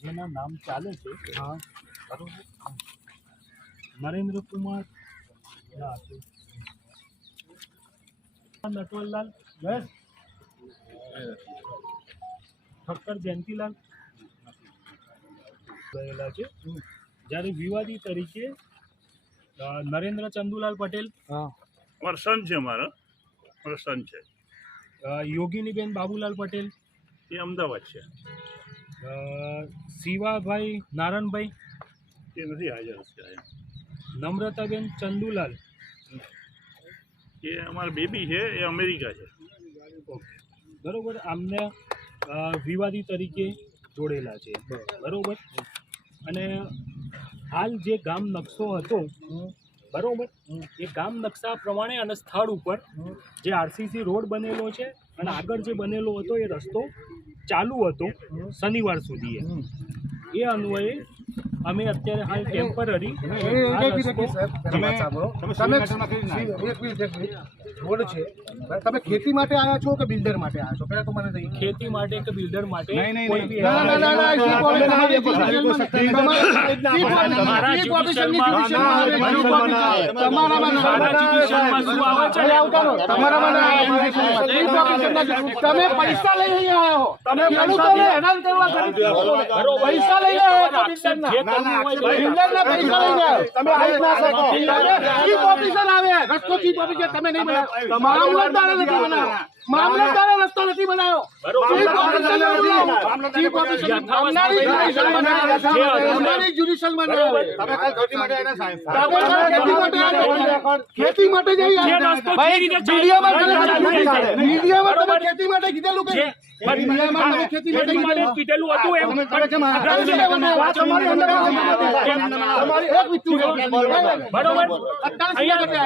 જેના નામ ચાલે છે નરેન્દ્ર કુમાર નટવરલાલ બસ ઠક્કર જયંતીલાલ ગયેલા છે, જ્યારે વિવાદી તરીકે નરેન્દ્ર ચંદુલાલ પટેલ વર્ષન છે, મારા વર્ષન છે, યોગીનીબેન બાબુલાલ પટેલ એ અમદાવાદ છે, શિવાભાઈ નારાયણભાઈ એ નથી હાજર છે, નમ્રતાબેન ચંદુલાલ એ અમારા બેબી છે, એ અમેરિકા છે. ઓકે બરોબર, આમને વિવાદી તરીકે જોડેલા છે બરોબર. અને હાલ જે ગામ નકશો હતો બરોબર, એ ગામ નકશા પ્રમાણે અને સ્થળ ઉપર જે આરસીસી રોડ બનેલો છે અને આગળ જે બનેલો હતો એ રસ્તો ચાલુ હતો શનિવાર સુધી. એ અન્વયે અમે અત્યારે હાલ ટેમ્પરરી રોડ છે. તમે ખેતી માટે આવ્યા છો કે બિલ્ડર માટે આવ્યા છો? પહેલા તો મને કહી. ખેતી માટે કે બિલ્ડર માટે? તમે પૈસા લઈ આવ્યા હો, તમે હેરાન કરવા પૈસા લઈ આવ્યા, તમે આવી ના શકો. ચીફ ઓફિસર આવે, રસ્તો ચીફ ઓફિસર તમે નહીં બનાવો, મામલતદારે નથી બનાવ્યો, મામલતદારે રસ્તો નથી બનાવ્યો, ચીફ ઓફિસર જ્યુડિશિયલ બનાવે. ખેતી માટે મીડિયામાં તમે ખેતી માટે કીધેલું કે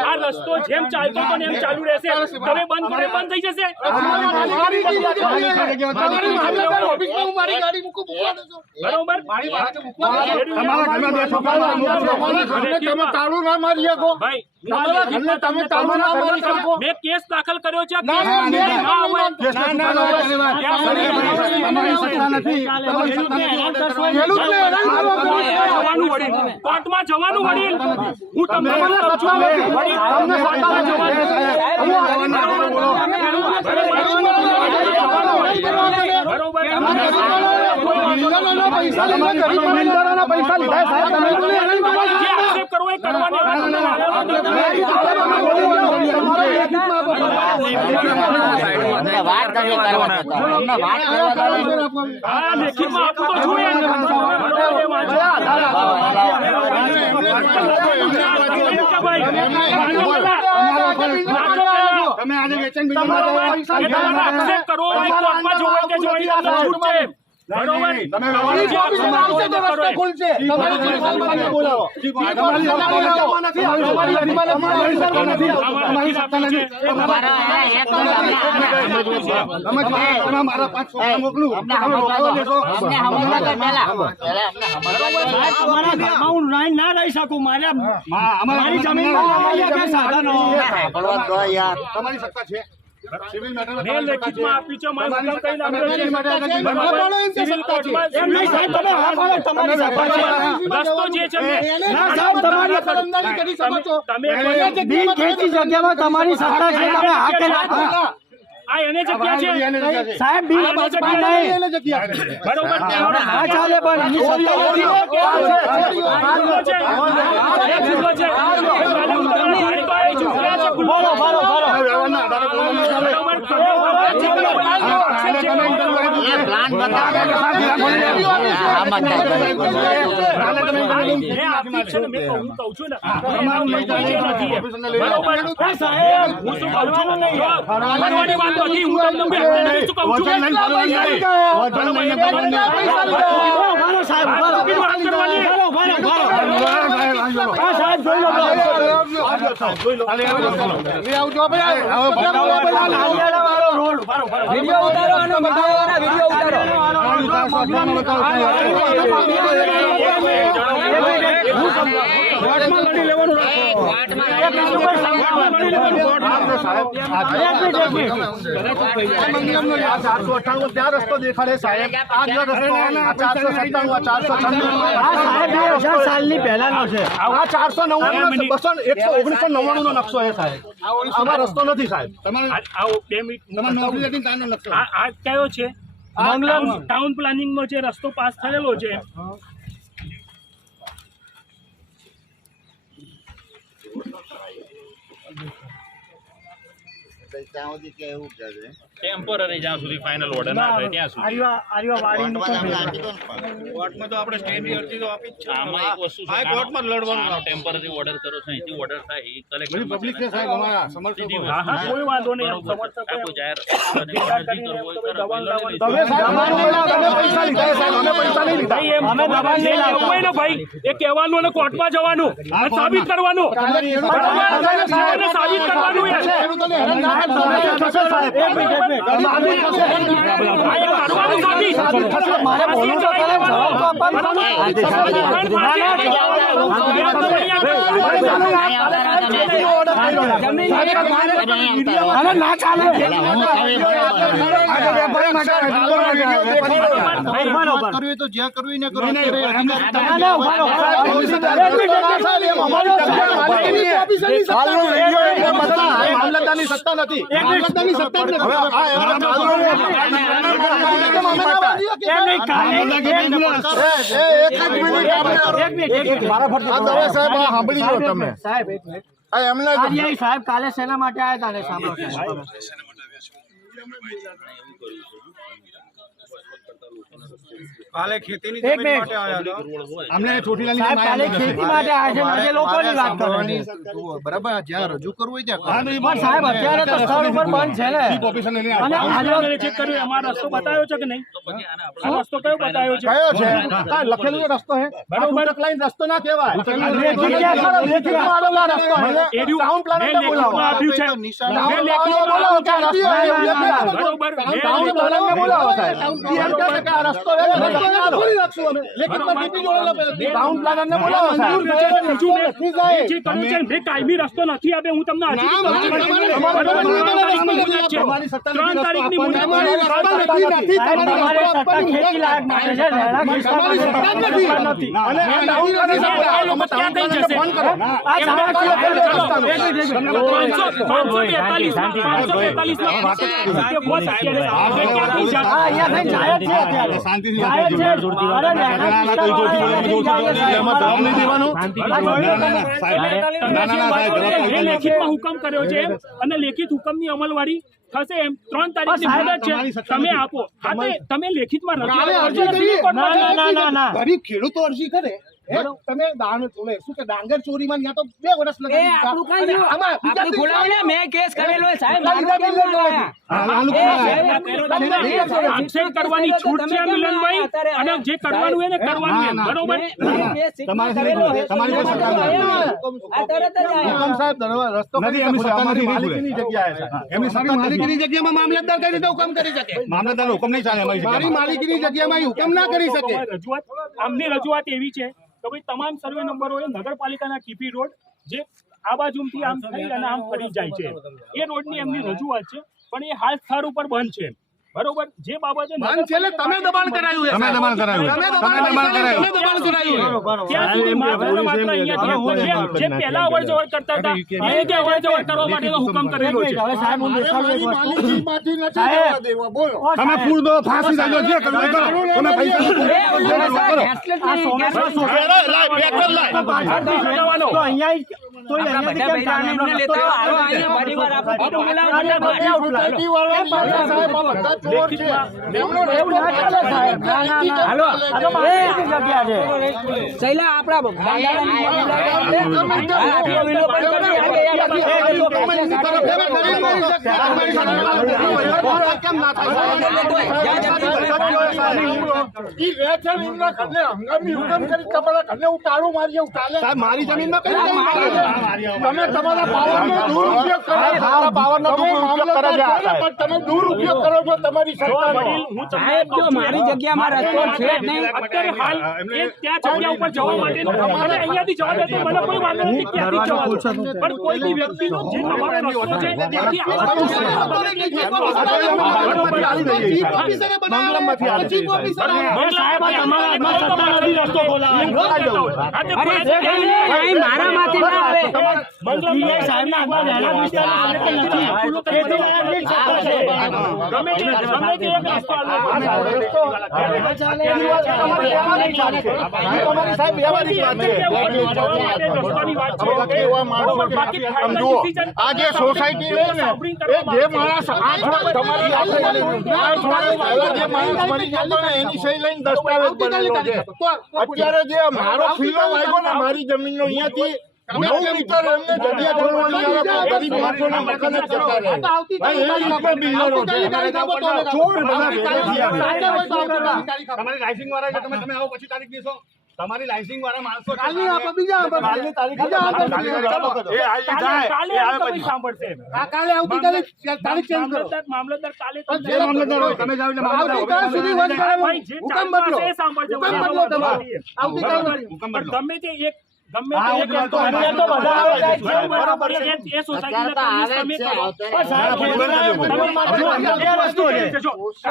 આ રસ્તો જેમ ચાલતો હતો એમ ચાલુ રહેશે, તમે બંધ કરો બંધ થઈ જશે. તાળું ના મારી શકો, તમે તાળું ના મારી શકો. મેં કેસ દાખલ કર્યો છે. કોર્ટમાં જવાનું વડીલ, હું તમને પૈસા લીધા સાહેબ, કરવો એ કરવાની વાત કરીએ લેખિતમાં આપવું તો જોઈએ. તમે આજે વેચાણ કરો કોર્ટમાં જોવા કે જોઈ છૂટ છે બરોબર. ના રહી શકું, મારી જમીન તમારી સત્તા છે. મેં લેખિતમાં આપ્યું છે, મારું નામ કઈ નામ રસ્તો જે છે જગ્યામાં તમારી સત્તા છે, તમે હાથે આ એને જગ્યા છે સાહેબ, બરોબર ના ચાલે પણ વિડીયો ત્યાં રસ્તો દેખાડે સાહેબ, આ જે રસ્તો 497, 496, સાલની પહેલાનો છે. આ 499, 1999 નો નકશો છે સાહેબ. આમાં રસ્તો નથી સાહેબ. આવો 2 મિનિટ. આ કયો છે? ટાઉન પ્લાનિંગ નો જે રસ્તો પાસ થયેલો છે. ટેમ્પરરી જ્યાં સુધી ફાઇનલ ઓર્ડર ના થાય ત્યાં સુધી કોર્ટમાં તો આપણે સ્ટેની અરજી તો આપી જ છે. આમાં એક વસ્તુ છે, કોર્ટમાં લડવાનું ટેમ્પરરી ઓર્ડર કરો છો, અહીંથી ઓર્ડર થાય એ કલેક્ટર પબ્લિક છે સાહેબ, અમારા સમર્થકો. હા હા, કોઈ વાંધો નહીં. સમર્થકો કોઈ જાહેર અરજી કરવું હોય કરો, તમે સાહેબ તમે પૈસા લીધા સાહેબ, અમે પૈસા નહીં લીધા. અમે દબાણ નહીં લાવતા હોય ને ભાઈ, એ કહેવાનું અને કોર્ટમાં જવાનું અને સાબિત કરવાનું. બરાબર? સાબિત કરવાનું એ છે. તો જ્યાં કરવું ને કરો. મામલતદારની સત્તા નથી. મામલતદારની સત્તા જ નથી. સાહેબ કાલે શેના માટે આવ્યા હતા ને સાંભળો સાહેબ. કાલે ખેતીની જમીન માટે આવ્યા હતા. અમને ચોટીલાની સાહેબ કાલે ખેતી માટે આવ્યા છે, આજે લોકોની વાત કરવાની. બરાબર, જ્યાં રજૂ કરવું હોય ત્યાં પણ સાહેબ અત્યારે તો સ્થળ ઉપર બંધ છે ને. અને આજે ચેક કર્યું, એમાં રસ્તો બતાવ્યો છે કે નહીં? આ રસ્તો કયો બતાવ્યો છે? કયો છે? આ લખેલું રસ્તો છે. બરોબર. લાઈન રસ્તો ના કહેવાય. લેખિતમાં બોલાવો. આપ્યું છે. મેં લેખિતમાં બોલાવો કે આ રસ્તો છે. બરોબર. ટાઉન પ્લાનરને બોલાવો સાહેબ. એમ કહે છે કે આ રસ્તો છે. ખોલી નાખશું અમે. લેખિતમાં ટીપી જોડેલા પહેલા. ટાઉન પ્લાનરને બોલાવો સાહેબ. જે કર્યું છે એ કાયમી રસ્તો નથી આપે. હું તમને હજી કહું છું. તમારી સત્તા 3 તારીખની મુદત છે. તમારે સત્તા ખેતી લાયક માટે છે, રહેણાંક વિસ્તારમાં નથી. અને આ ટાઉન પ્લાનર ક્યાં થઈ જશે? આ લેખિતમાં હુકમ કર્યો છે અને લેખિત હુકમની અમલવારી થશે એમ 3 તારીખની મુદત છે. તમે આપો. હા, તમે લેખિતમાં અરજી કરી. ના. ગરીબ ખેડૂતો અરજી કરે. તમે શું કે ડાંગર ચોરીમાં ત્યાં તો 2 વર્ષ આક્ષેપ કરવાની છૂટ છે મિલનભાઈ, અને જે કરવાનું એને કરવાનું એમ. બરોબર. માલિકીની જગ્યામાં મામલતદાર કઈ રીતે હુકમ કરી શકે? મામલતદાર હુકમ નહીં ચાલે. મારી માલિકીની જગ્યામાં હુકમ ના કરી શકે. આમની રજૂઆત એવી છે કે ભાઈ તમામ સર્વે નંબરો એ નગરપાલિકાના કીપી રોડ જે આ બાજુથી આમ થઈ અને આમ ફરી જાય છે, એ રોડની એમની રજૂઆત છે. પણ એ હાલ સ્થળ ઉપર બંધ છે. બરોબર. જે બાબતે બંધ છે એટલે તમે દબાણ કરાયું છે. તમે દબાણ કરાયું. ત્યાં સુધી માત્ર ને માત્ર અહીંયા જે પહેલા અવર જવર કરતા હતા એ કે અવર જવર કરવા માટેનો હુકમ કરેલો છે. હવે સાહેબ હું તમે પૂર દો, ફાંસી દેજો, જે કરવું એ કરો. તમે પૈસા તો અહીંયા મારી જમીનમાં કઈ તમે તમારા પાવરનો દુરુપયોગ કરો પાવરનો દુરુપયોગ કરો છો પણ તમે દુરુપયોગ કરો છો તમારી સરકારનો સાહેબ જો મારી જગ્યામાં રસ્તો છે જ નહીં અત્યારે હાલ એ ત્યાં જગ્યા ઉપર જવા માટે અને અહીંયાથી જવા દે તો મને કોઈ વાંધો નથી ક્યાંથી જવા દો પણ કોઈ બી વ્યક્તિનો જે તમારો રસ્તો છે ત્યાંથી મારામાંથી ના આવે આજે સોસાયટી જે માણસ 8 વર્ષ તમારી જે માણસ મરી જતો ને એની સહી લઈને દસ્તાવેજ બનેલો છે અત્યારે જે મારો ફીલો વાગ્યો ને મારી જમીનનો અહીંયાથી 9 મીટર એમને જગ્યા છોડવાની આવે ગરીબ માણસોના મકાન જ જતા રહે ભાઈ એ રીતે બિલ્ડરો છે ચોર બધા તમારી લાઇસિંગ વાળા તમે આવો પછી તારીખ દેશો તમારી લાઇસિંગ વાળા માણસો કાલની આપો બીજા કાલની તારીખ સાંભળશે કાલે આવતીકાલે તારીખ ચેન્જ કરો મામલતદાર કાલે જે મામલતદાર હોય તમે જાવ એટલે આવતીકાલ સુધી વંચ કરે હુકમ બદલો તમારો આવતીકાલ ગમે તે એક ગમે તે એક તો બધા આવે બરાબર છે એ સોસાયટીના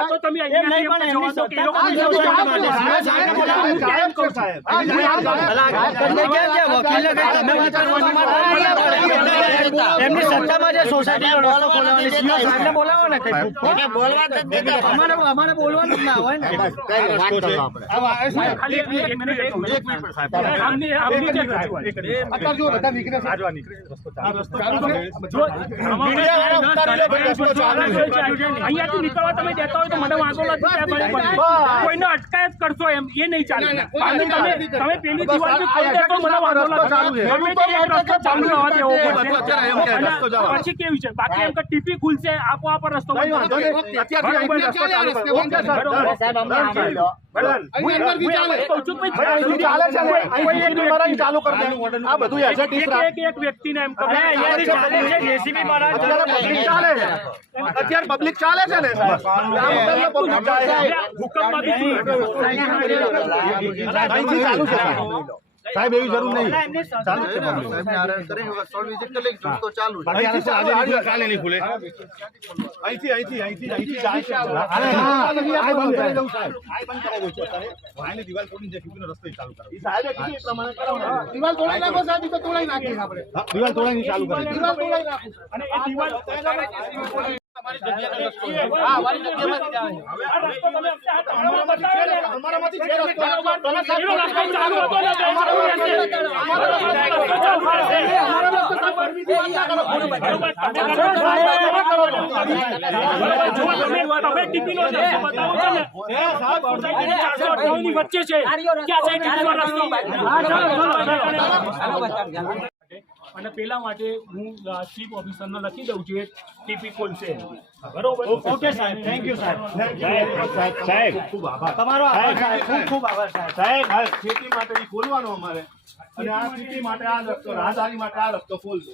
તો તમે અહીંયા જવા દો કે એ લોકો એમની સત્તામાં જે સોસાયટીનો રસ્તો ખોલવાની સીઓ સાહેબને બોલાવો ને અમારે બોલવાનું જ ના હોય ને અત્યારે જો બધા નીકળે છે અહીંયાથી નીકળવા તમે દેતા હોય તો મને વાંધો નથી કોઈને અટકાયત કરશો એમ એ નહીં ચાલે તમે પેલી દિવાલ ખોલી દેતો મને વાંધો નથી ગમે તે એક રસ્તો ચાલુ રહેવા દેવો પડશે પછી કેવું છે બાકી એમ કે ટીપી ખુલશે આપોઆપ રસ્તો ચાલુ કરી દે આ બધું એક વ્યક્તિને એમ કરે અત્યારે પબ્લિક ચાલે છે ને ચાલુ છે સાહેબ એવી જરૂર નહીં ચાલુ છે કાલે નહીં ખુલે અહીંથી જાય છે દિવાલ તોડીને રસ્તો ચાલુ કરે દિવાલ તોડાઈ નાખો સાહેબ તો તોડાઈ નાખીએ આપણે દિવાલ તોડાઈ ચાલુ કરે દિવાલ તોડાઈ નાખો અને એ દિવાલ તમારી જગ્યાનો રસ્તો છે હા અમારી જગ્યામાંથી આવે આ રસ્તો તમે અમારામાંથી છે રસ્તો તમે સાહેબ રસ્તો ચાલુ હતો ને વચ્ચે છે અને પેલા માટે હું ચીફ ઓફિસરને લખી દઉં છું ટીપી ખોલશે બરોબર ઓકે સાહેબ થેન્ક યુ સાહેબ સાહેબ ખૂબ આભાર તમારો ખૂબ આભાર સાહેબ ખેતી માટે ખોલવાનો અમારે અને આ ખેતી માટે આ રસ્તો રાહદારી માટે આ રસ્તો ખોલજો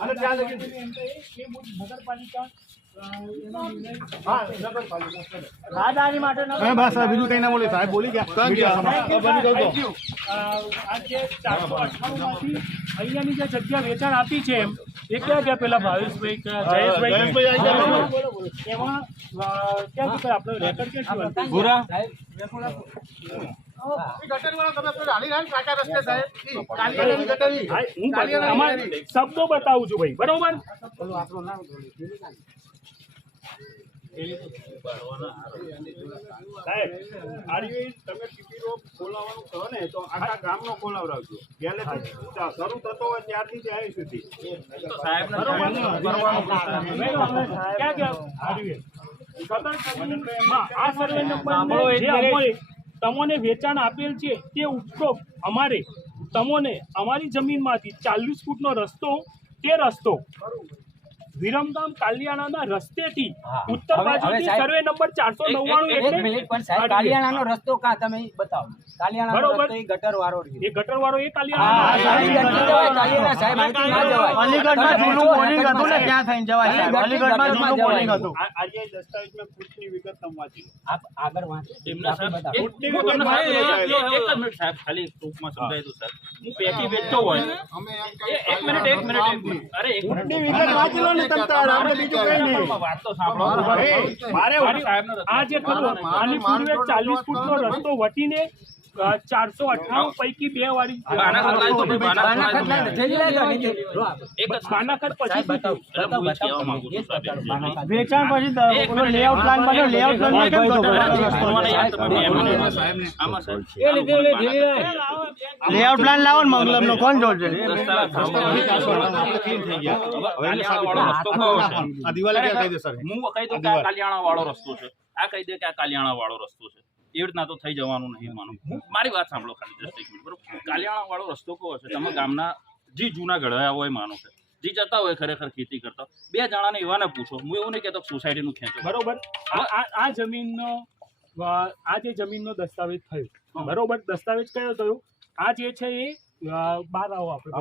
અને ત્યાં લગી નગરપાલિકા રાહદારી માટે બસ બીજું કઈ ના બોલે સાહેબ બોલી ગયા અહીંયાની જે જગ્યા વેચાણ આપી છે એમ એ ક્યાં ગયા પેલા ભાવેશભાઈ જયેશભાઈ એમાં ક્યાં ગયા આપણે રેકર્ડ ક્યાં છે ભૂરા શબ્દો બતાવું છું ભાઈ બરોબર સાહેબ તમે ટીપીનો ખોલાવવાનું કહો ને તો આખા ગામનો ખોલાવડાવજો પહેલેથી શરૂ થતો હોય ત્યારથી ત્યાં સુધી આ સર્વે નંબર તમને વેચાણ આપેલ છે તે ઉપરોક્ત અમારે તમોને અમારી જમીનમાંથી 40 ફૂટનો રસ્તો તે રસ્તો વિરમગામ કાલિયાણાના રસ્તેથી ઉત્તર બાજુથી સર્વે નંબર 499 એક મિનિટ પણ સાહેબ કાલિયાણાનો રસ્તો કાં તમે બતાવો કાલિયાણાનો બરોબર. રસ્તો એ ગટરવાળો રહ્યો. એ ગટરવાળો એ હા, કાલિયાણા સાહેબ, ગટરી જવાય, કાલિયાણા સાહેબ, અહીંથી ના જવાય. અલીગઢમાં જૂનું બોર્ડિંગ હતું ને ત્યાં થઈને જવાય સાહેબ. અલીગઢમાં જૂનું બોર્ડિંગ હતું. આગળ વાંચો. એમના સાહેબ બતાવો. એક મિનિટ સાહેબ ખાલી ટૂંકમાં સમજાય તો સાહેબ હું પેટી વેચતો હોય એક મિનિટ અરે એક મિનિટ વાત તો સાંભળો આ જે ખરું આની પૂર્વે 40 ફૂટનો રસ્તો વટીને 498 પૈકી 2 વાળી બાનાખત લાવી દો, બાનાખત લાવી દો. જલ્દી લાવી દો, નીચે. એક જ બાનાખત પછી બતાવો, એટલે હું એ બતાવો, કહેવા માંગુ છું સાહેબ બાનાખત. વેચાણ પછી પેલો લેઆઉટ પ્લાન બન્યો. લેઆઉટ પ્લાનમાં કેમ ગટરવાળો રસ્તો મને યાદ છે? તમે બે મિનિટ આમાં સાહેબ લેઆઉટ પ્લાન લાવો ને મંગલમનો કોણ જોડશે? હું કહી દઉં કે આ કાલિયાણા વાળો રસ્તો છે, આ કહી દે કે આ કાલિયાણા વાળો રસ્તો છે. એવી રીતના તો થઈ જવાનું નહીં માનું. મારી વાત સાંભળો ખાલી just એક મિનિટ, બરોબર? કાલિયાણા વાળો રસ્તો કહો છે તમે ગામના જે જૂના ઘડવાયા હોય માનો છે, જે જતા હોય ખરેખર ખેતી કરતા, 2 જણાને એવાને પૂછો. હું એવું નહીં કહેતો સોસાયટીનું ખેંચો, બરોબર. આ જમીનનો આ જે જમીનનો દસ્તાવેજ થયો, બરોબર. દસ્તાવેજ કયો થયો? આ જે છે એ 12 આવો આપણે